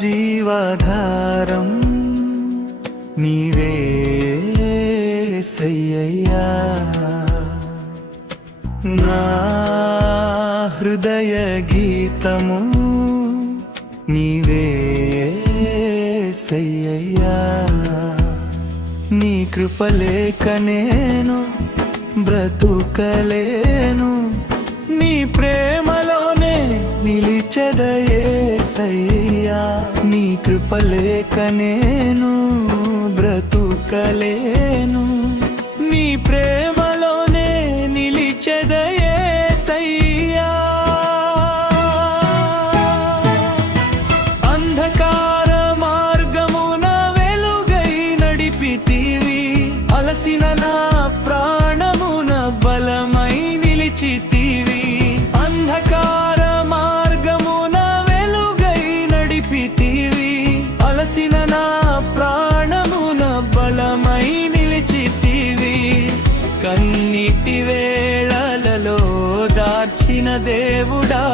జీవధారం నీవే యేసయ్యా, నా హృదయ గీతము నీవే యేసయ్యా, నీ కృప లేక నేను బ్రతుకలేను, నీ ప్రేమలోనే నిలిచెదయేసయ్యా, నీ కృప లేక నేను బ్రతుకలేను, నీ ప్రేమలోనే నిలిచెదయేసయ్యా. అంధకార మార్గమున వెలుగై నడిపితివి, అలసిన నా ప్రాణమున బలమై నిలిచితివి. అంధకార మార్గమున వెలుగై నడిపితివి, అలసిన నా ప్రాణమున బలమై నిలిచితివి. కన్నీటి వేళలలో దార్చిన దేవుడా,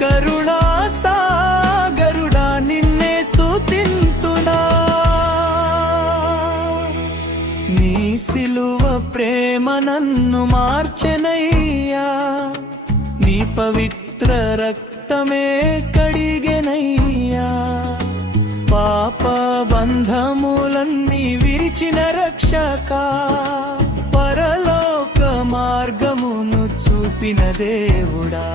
కరుణా సాగరుడా, నిన్నే స్తుతింతునా. నీ సిలువ ప్రేమ నన్ను మార్చెనయ్యా, నీ పవిత్ర రక్తమే కడిగెనయ్యా, పాప బంధములన్నీ విరిచిన రక్షక, పరలోక మార్గమును చూపిన దేవుడా.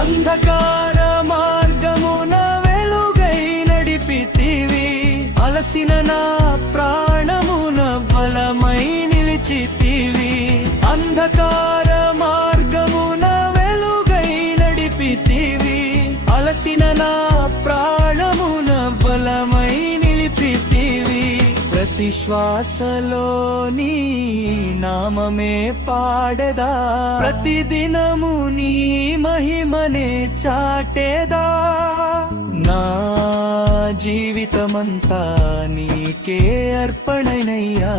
అంధకార మార్గమున వెలుగై నడిపితివి, అలసిన నా ప్రాణమున బలమై నిలిచితివి. అంధకార మార్గమున వెలుగై నడిపితివి, అలసిన నా ప్రాణమున బలమై నిలిపితివి. ప్రతి శ్వాసలో నీ నామమే పాడెదా, ప్రతిదినము నీ మహిమనే చాటేదా. నా జీవితమంతా నీకే అర్పణనయ్యా,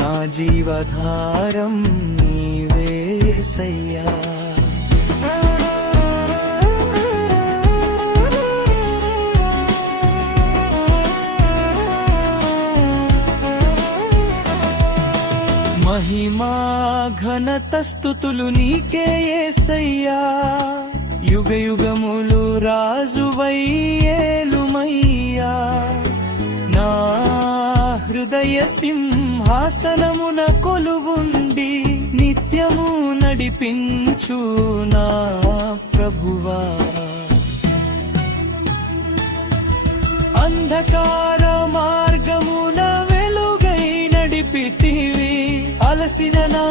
నా జీవధారం నీవే యేసయ్యా. మహిమా ఘనత స్తుతులు నీకే యేసయ్యా, యుగ యుగములు రాజువై ఏలుమయ్యా. నా హృదయ సింహాసనమున కొలువుండి నిత్యము నడిపించు నా ప్రభువా. అంధకార మార్గమున వెలుగై నడిపితివి, అలసిన నా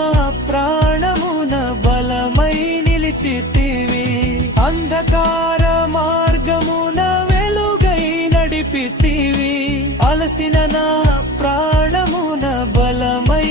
ప్రాణమున బలమై నిలిచితివి. అంధకార మార్గమున వెలుగై నడిపితివి, అలసిన నా ప్రాణమున బలమై